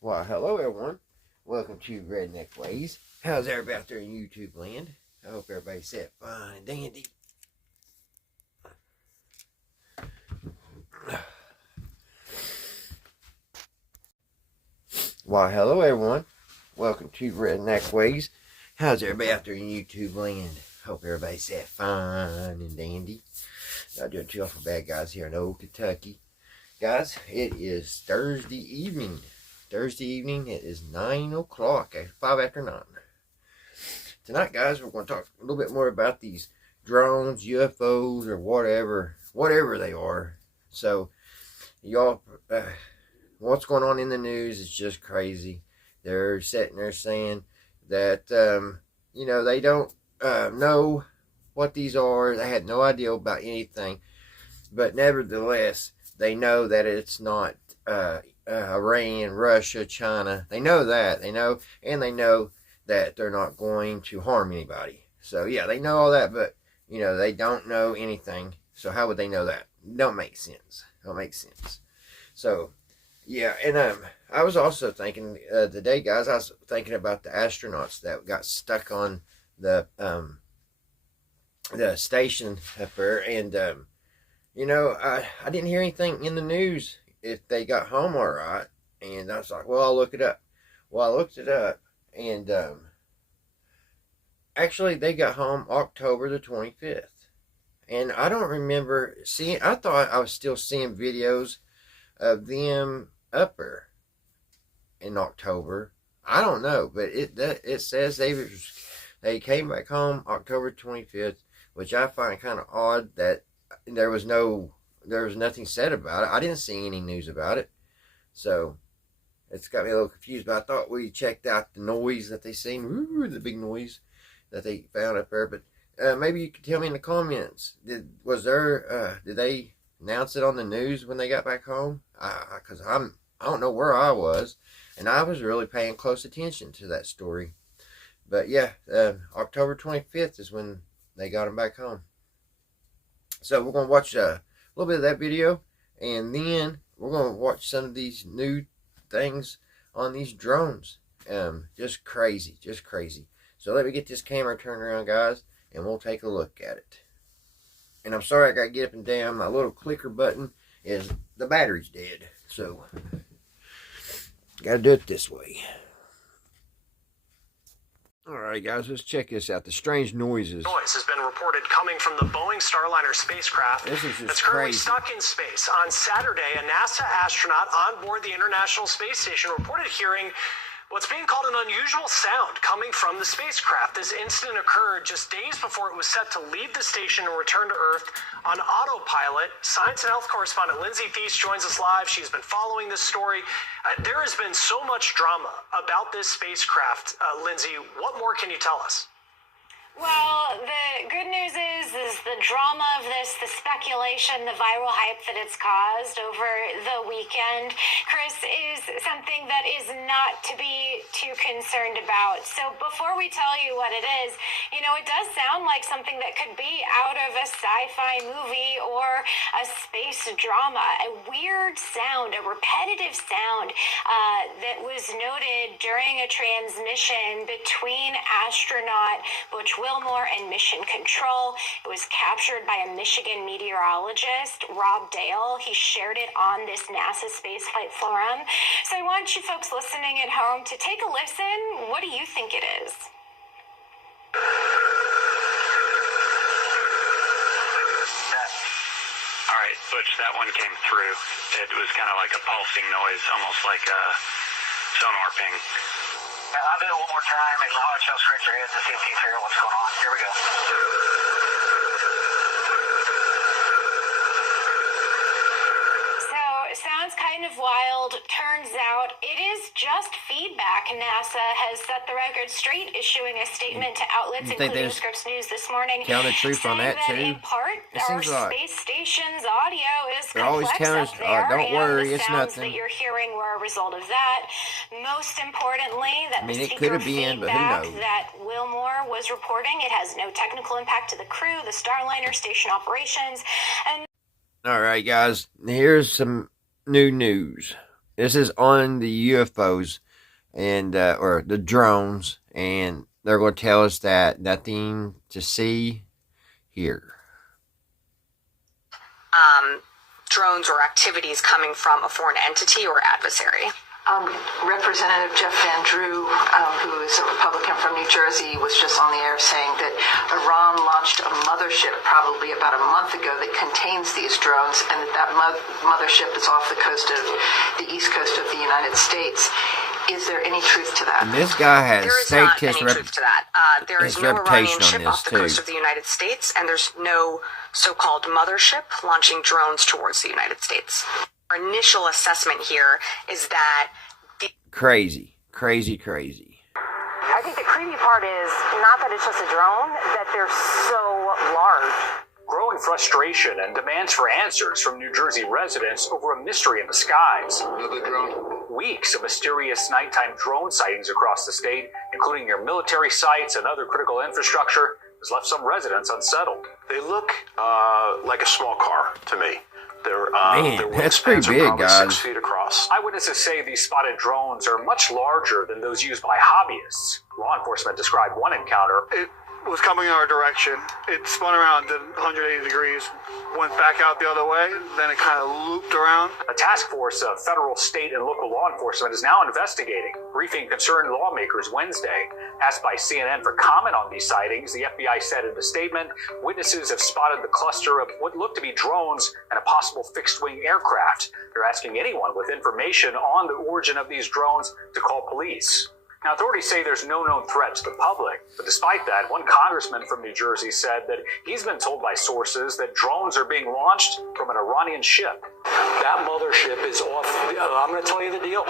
Well, hello everyone. Welcome to Redneck Ways. How's everybody out there in YouTube land? I hope everybody's set fine and dandy. Well, hello everyone. Welcome to Redneck Ways. How's everybody out there in YouTube land? Hope everybody's set fine and dandy. Not doing too awful bad, guys, here in old Kentucky. Guys, it is Thursday evening. It is 9 o'clock, 5 after 9. Tonight, guys, we're going to talk a little bit more about these drones, UFOs, or whatever they are. So, y'all, what's going on in the news is just crazy. They're sitting there saying that, they don't know what these are. They had no idea about anything. But nevertheless, they know that it's not Iran, Russia, China. They know that. They know that they're not going to harm anybody. So, yeah, they know all that, but, they don't know anything. So how would they know that? Don't make sense. So, yeah, and I was also thinking today, guys, I was thinking about the astronauts that got stuck on the station up there, and I didn't hear anything in the news if they got home all right. And I was like, well, I'll look it up. Well, I looked it up, and actually they got home October the 25th. And I don't remember seeing, I thought I was still seeing videos of them up there in October. I don't know, but it says they came back home October 25th, which I find kind of odd that there was nothing said about it. I didn't see any news about it. So it's got me a little confused, but I thought we checked out the noise that they seen. Ooh, the big noise that they found up there. But maybe you could tell me in the comments, did they announce it on the news when they got back home? Because I don't know where I was, and I was really paying close attention to that story. But yeah, October 25th is when they got them back home. So we're going to watch a little bit of that video, and then we're going to watch some of these new things on these drones. Just crazy. So let me get this camera turned around, guys, and we'll take a look at it. And I'm sorry I got to get up and down. My little clicker button is, the battery's dead. So, got to do it this way. Alright, guys, let's check this out. The strange noises. Noise has been reported coming from the Boeing Starliner spacecraft that's currently stuck in space. On Saturday, a NASA astronaut on board the International Space Station reported hearing what's being called an unusual sound coming from the spacecraft. This incident occurred just days before it was set to leave the station and return to Earth on autopilot. Science and health correspondent Lindsay Thies joins us live. She's been following this story. There has been so much drama about this spacecraft. Lindsay, what more can you tell us? Well, the good news is the drama of this, the speculation, the viral hype that it's caused over the weekend, Chris, is something that is not to be too concerned about. So before we tell you what it is, it does sound like something that could be out of a sci-fi movie or a space drama. A weird sound, a repetitive sound that was noted during a transmission between astronaut Butch Wilmore and Mission Control. It was captured by a Michigan meteorologist, Rob Dale. He shared it on this NASA Spaceflight Forum. So I want you folks listening at home to take a listen. What do you think it is? All right, Butch, that one came through. It was kind of like a pulsing noise, almost like a sonar ping. I'll do it one more time, and I'll show scratch your head to see if you figure out what's going on. Here we go. Sounds kind of wild. Turns out it is just feedback. NASA has set the record straight, issuing a statement to outlets including Scripps News this morning, telling the truth on that too. In part, our space station's audio is complex up there, don't worry, it's sounds nothing. that you're hearing were a result of that. Most importantly, that it could have been, but who knows? That Wilmore was reporting, it has no technical impact to the crew, the Starliner station operations, and all right, guys, here's some new news. This is on the UFOs and or the drones, and they're going to tell us that nothing to see here. Drones or activities coming from a foreign entity or adversary. Representative Jeff Van Drew, who is a Republican from New Jersey, was just on the air saying that Iran launched a mothership probably about a month ago that contains these drones, and that mothership is off the east coast of the United States. Is there any truth to that? And this guy has staked his truth to that. There is no Iranian ship off the coast of the United States, and there's no so-called mothership launching drones towards the United States. Our initial assessment here is that crazy. I think the creepy part is not that it's just a drone, that they're so large. Growing frustration and demands for answers from New Jersey residents over a mystery in the skies. Another drone. Weeks of mysterious nighttime drone sightings across the state, including near military sites and other critical infrastructure, has left some residents unsettled. They look like a small car to me. Man, that's pretty big, guys. 6 feet across. Eyewitnesses say these spotted drones are much larger than those used by hobbyists. Law enforcement described one encounter. It was coming in our direction. It spun around, did 180 degrees, went back out the other way, then it kind of looped around. A task force of federal, state, and local law enforcement is now investigating, briefing concerned lawmakers Wednesday. Asked by CNN for comment on these sightings, the FBI said in a statement, witnesses have spotted the cluster of what looked to be drones and a possible fixed-wing aircraft. They're asking anyone with information on the origin of these drones to call police. Now, authorities say there's no known threat to the public, but despite that, one congressman from New Jersey said that he's been told by sources that drones are being launched from an Iranian ship. That mothership is off, I'm going to tell you the deal,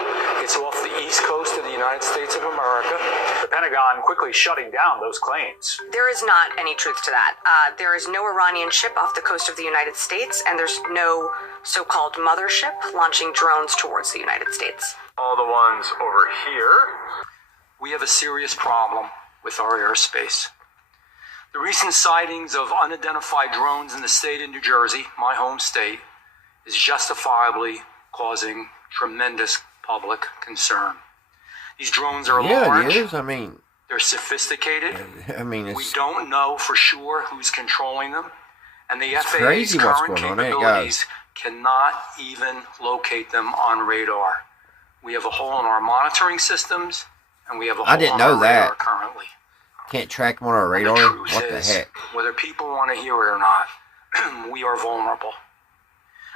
it's off the east coast of the United States of America. The Pentagon quickly shutting down those claims. There is not any truth to that. There is no Iranian ship off the coast of the United States, and there's no so-called mothership launching drones towards the United States. All the ones over here. We have a serious problem with our airspace. The recent sightings of unidentified drones in the state of New Jersey, my home state, is justifiably causing tremendous public concern. These drones are large. Yeah, it is. I mean, they're sophisticated. We don't know for sure who's controlling them, and the FAA's current capabilities cannot even locate them on radar. We have a hole in our monitoring systems. And we have a hole on our radar currently. Can't track them on our radar? What the heck? Whether people want to hear it or not, we are vulnerable.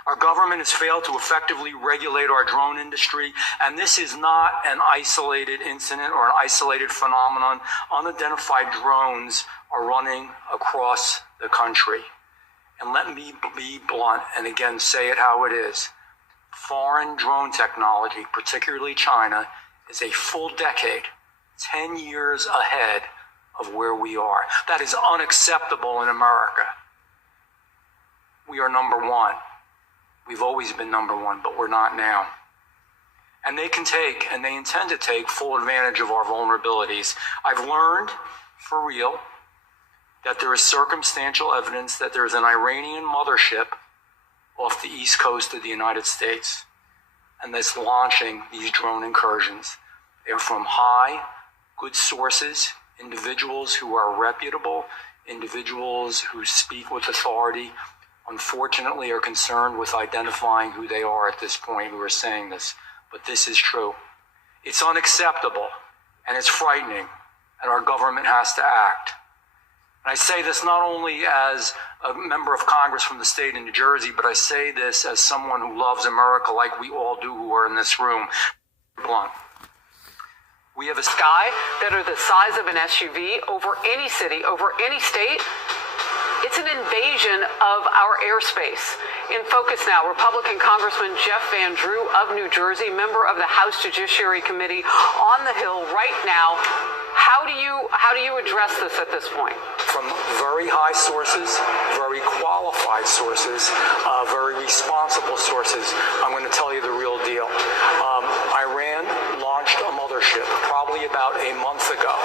Our government has failed to effectively regulate our drone industry, and this is not an isolated incident or an isolated phenomenon. Unidentified drones are running across the country. And let me be blunt and again say it how it is. Foreign drone technology, particularly China, is a full decade, 10 years ahead of where we are. That is unacceptable in America. We are number one. We've always been number one, but we're not now. And they can take, and they intend to take, full advantage of our vulnerabilities. I've learned, for real, that there is circumstantial evidence that there is an Iranian mothership off the east coast of the United States, and that's launching these drone incursions. They're from high, good sources, individuals who are reputable, individuals who speak with authority, unfortunately are concerned with identifying who they are at this point who are saying this. But this is true. It's unacceptable, and it's frightening, and our government has to act. And I say this not only as a member of Congress from the state of New Jersey, but I say this as someone who loves America like we all do who are in this room. Blunt. We have a sky that are the size of an SUV over any city, over any state. It's an invasion of our airspace. In focus now, Republican Congressman Jeff Van Drew of New Jersey, member of the House Judiciary Committee, on the Hill right now. How do you address this at this point? From very high sources, very qualified sources, very responsible sources, I'm going to tell you the real deal. Iran launched a mothership probably about a month ago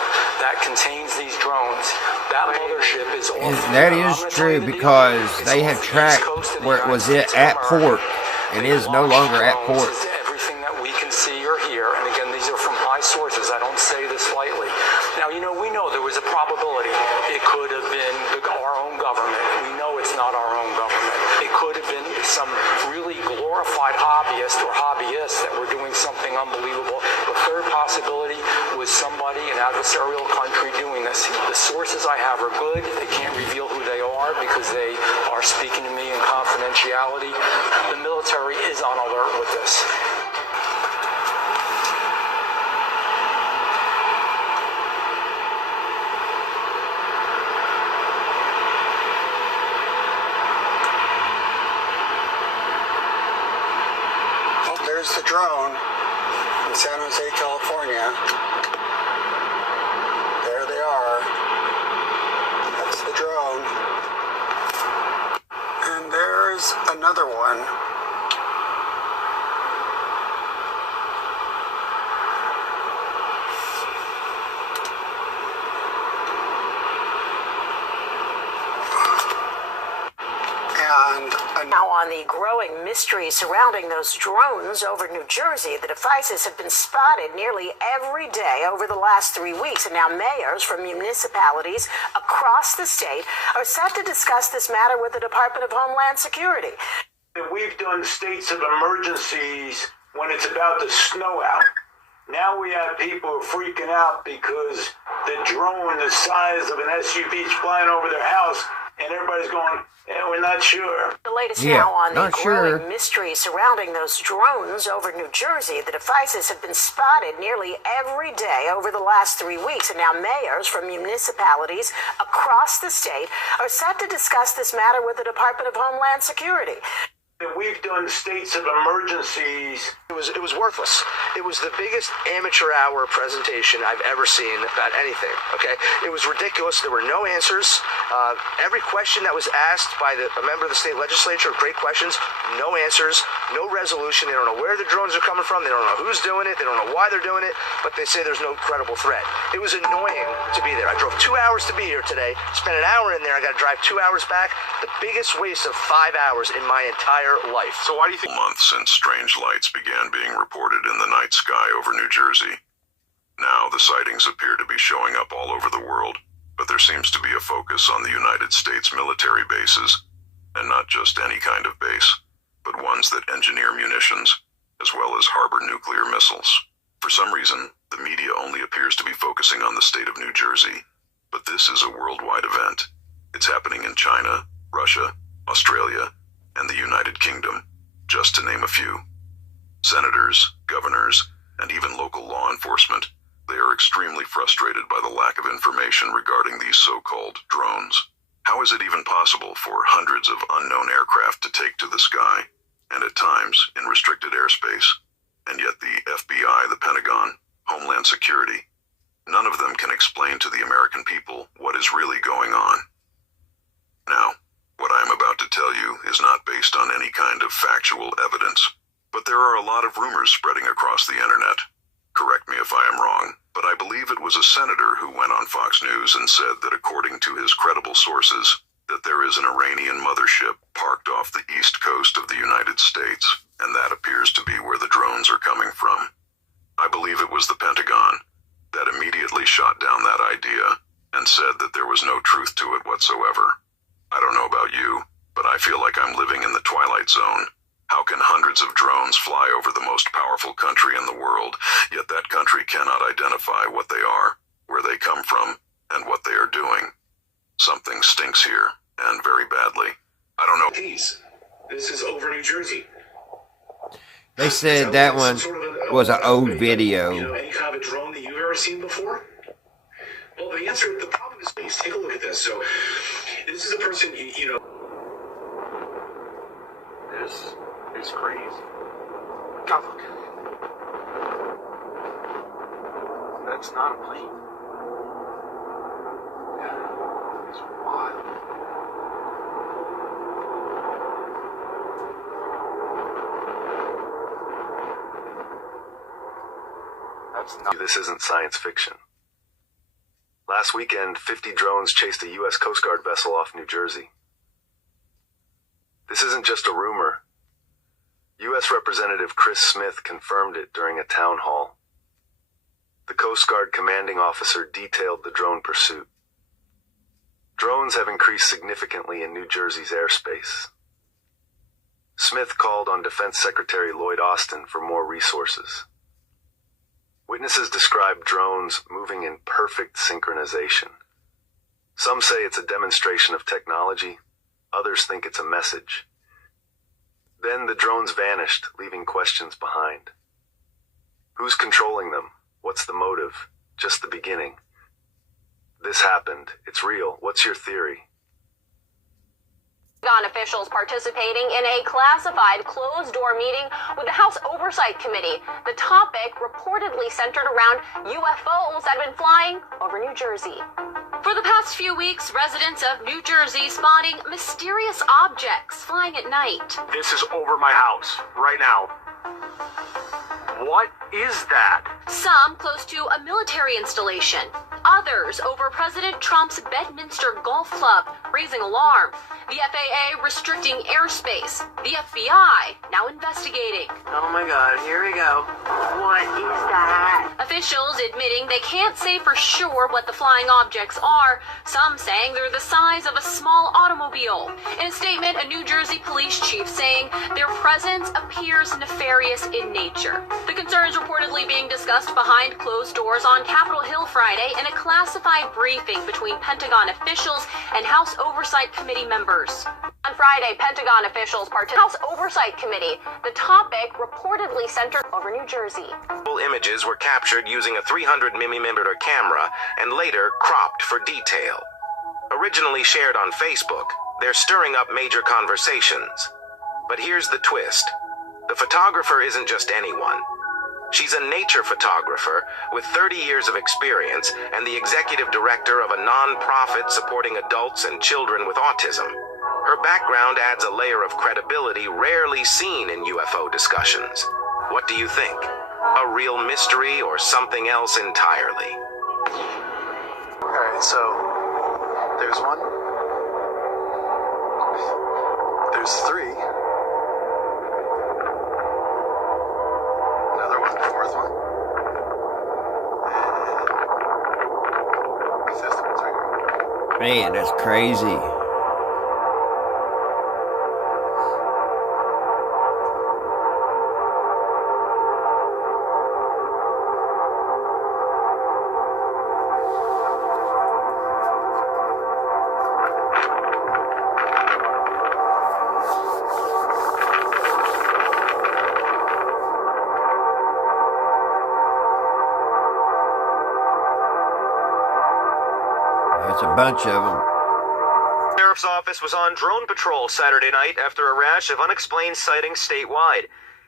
that contains these drones. That mothership is off. That is true because they have tracked where it was at port and is no longer at port. Everything that don't say this lightly. Now, we know there was a probability it could have been our own government. We know it's not our own government. It could have been some really glorified hobbyist or hobbyists that were doing something unbelievable. The third possibility was somebody, an adversarial country, doing this. The sources I have are good. They can't reveal who they are because they are speaking to me in confidentiality. The military is on alert with this. There's the drone in San Jose, California. There they are. That's the drone. And there's another one. Now, on the growing mystery surrounding those drones over New Jersey, the devices have been spotted nearly every day over the last 3 weeks, and now mayors from municipalities across the state are set to discuss this matter with the Department of Homeland Security. We've done states of emergencies when it's about to snow out. Now we have people freaking out because the drone the size of an SUV is flying over their house, and everybody's going, we're not sure. The latest now on the growing mystery surrounding those drones over New Jersey. The devices have been spotted nearly every day over the last 3 weeks, and now mayors from municipalities across the state are set to discuss this matter with the Department of Homeland Security. We've done states of emergencies. It was worthless. It was the biggest amateur hour presentation I've ever seen about anything, okay? It was ridiculous. There were no answers. Every question that was asked by a member of the state legislature, great questions, no answers, no resolution. They don't know where the drones are coming from. They don't know who's doing it. They don't know why they're doing it, but they say there's no credible threat. It was annoying to be there. I drove 2 hours to be here today, spent an hour in there. I got to drive 2 hours back. The biggest waste of 5 hours in my entire life. So why do you think months since strange lights began being reported in the night sky over New Jersey? Now the sightings appear to be showing up all over the world, but there seems to be a focus on the United States military bases, and not just any kind of base, but ones that engineer munitions, as well as harbor nuclear missiles. For some reason, the media only appears to be focusing on the state of New Jersey, but this is a worldwide event. It's happening in China, Russia, Australia, and the United Kingdom, just to name a few. Senators, governors, and even local law enforcement, they are extremely frustrated by the lack of information regarding these so-called drones. How is it even possible for hundreds of unknown aircraft to take to the sky, and at times in restricted airspace, and yet the FBI, the Pentagon, Homeland Security, none of them can explain to the American people what is really going on? Now, what I am about to tell you is not based on any kind of factual evidence, but there are a lot of rumors spreading across the internet. Correct me if I am wrong, but I believe it was a senator who went on Fox News and said that according to his credible sources, that there is an Iranian mothership parked off the east coast of the United States, and that appears to be where the drones are coming from. I believe it was the Pentagon that immediately shot down that idea and said that there was no truth to it whatsoever. I don't know about you, but I feel like I'm living in the Twilight Zone. How can hundreds of drones fly over the most powerful country in the world, yet that country cannot identify what they are, where they come from, and what they are doing? Something stinks here, and very badly. I don't know. This is over New Jersey. They said that one was an old video. Any kind of a drone that you've ever seen before? Well, the problem is, please take a look at this. So, this is a person, This is crazy. God, look. That's not a plane. Yeah, it's wild. This isn't science fiction. Last weekend, 50 drones chased a U.S. Coast Guard vessel off New Jersey. This isn't just a rumor. U.S. Representative Chris Smith confirmed it during a town hall. the Coast Guard commanding officer detailed the drone pursuit. Drones have increased significantly in New Jersey's airspace. Smith called on Defense Secretary Lloyd Austin for more resources. Witnesses described drones moving in perfect synchronization. Some say it's a demonstration of technology, others think it's a message. Then the drones vanished, leaving questions behind. Who's controlling them? What's the motive? Just the beginning. This happened. It's real. What's your theory? Pentagon officials participating in a classified closed-door meeting with the House Oversight Committee. The topic reportedly centered around UFOs that have been flying over New Jersey. For the past few weeks, residents of New Jersey spotting mysterious objects flying at night. This is over my house, right now. What is that? Some close to a military installation. Others over President Trump's Bedminster Golf Club, raising alarm. The FAA restricting airspace. The FBI now investigating. Oh my God, here we go. What is that? Officials admitting they can't say for sure what the flying objects are. Some saying they're the size of a small automobile. In a statement, a New Jersey police chief saying their presence appears nefarious in nature. The concerns reportedly being discussed behind closed doors on Capitol Hill Friday in a classified briefing between Pentagon officials and House Oversight Committee members. On Friday, Pentagon officials House Oversight Committee. The topic reportedly centered over New Jersey. Images were captured using a 300mm camera and later cropped for detail. Originally shared on Facebook, they're stirring up major conversations. But here's the twist. The photographer isn't just anyone. She's a nature photographer with 30 years of experience and the executive director of a non-profit supporting adults and children with autism. Her background adds a layer of credibility rarely seen in UFO discussions. What do you think? A real mystery or something else entirely? Alright, so there's one. There's three. Another one, fourth one. And the fifth one's right here. Man, that's crazy. That's a bunch of them. The Sheriff's Office was on drone patrol Saturday night after a rash of unexplained sightings statewide.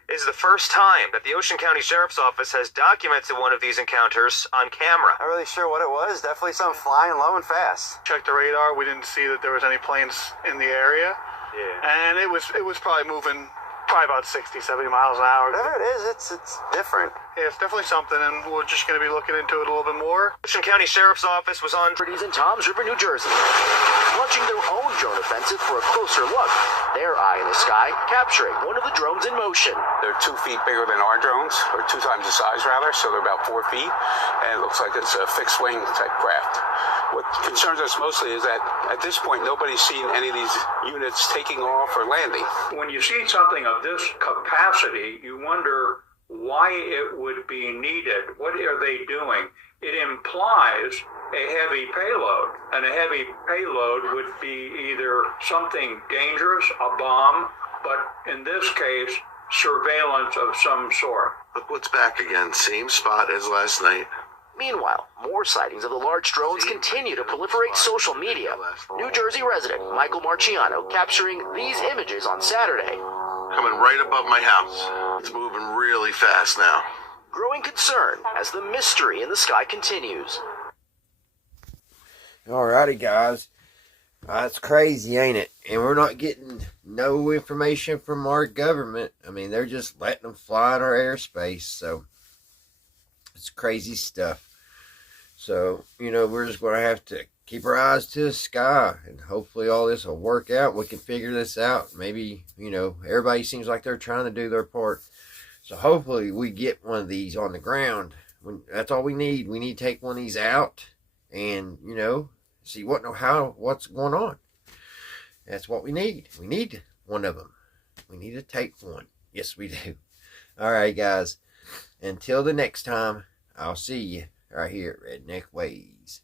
It is the first time that the Ocean County Sheriff's Office has documented one of these encounters on camera. Not really sure what it was. Definitely something flying low and fast. Checked the radar. We didn't see that there was any planes in the area. Yeah. And it was probably moving about 60, 70 miles an hour. Whatever it is, it's different. Yeah, it's definitely something, and we're just going to be looking into it a little bit more. Ocean County Sheriff's Office was on in Toms River, New Jersey, launching their own drone offensive for a closer look. Their eye in the sky, capturing one of the drones in motion. They're 2 feet bigger than our drones, or 2 times the size rather, so they're about 4 feet, and it looks like it's a fixed wing type craft. What concerns us mostly is that at this point nobody's seen any of these units taking off or landing. When you see something of this capacity, you wonder why it would be needed. What are they doing? It implies a heavy payload, and a heavy payload would be either something dangerous, a bomb, but in this case, surveillance of some sort. Look what's back again. Same spot as last night. Meanwhile, more sightings of the large drones continue to proliferate social media. New Jersey resident Michael Marciano capturing these images on Saturday. Coming right above my house. It's moving really fast now. Growing concern as the mystery in the sky continues. Alrighty, guys. That's crazy, ain't it? And we're not getting no information from our government. I mean, they're just letting them fly in our airspace. So, it's crazy stuff. So, we're just going to have to keep our eyes to the sky. And hopefully all this will work out. We can figure this out. Maybe, everybody seems like they're trying to do their part. So, hopefully we get one of these on the ground That's all we need. We need to take one of these out and, see what's going on. That's what we need. We need one of them. We need to take one. Yes, we do. All right, guys. Until the next time, I'll see you right here at Redneck Ways.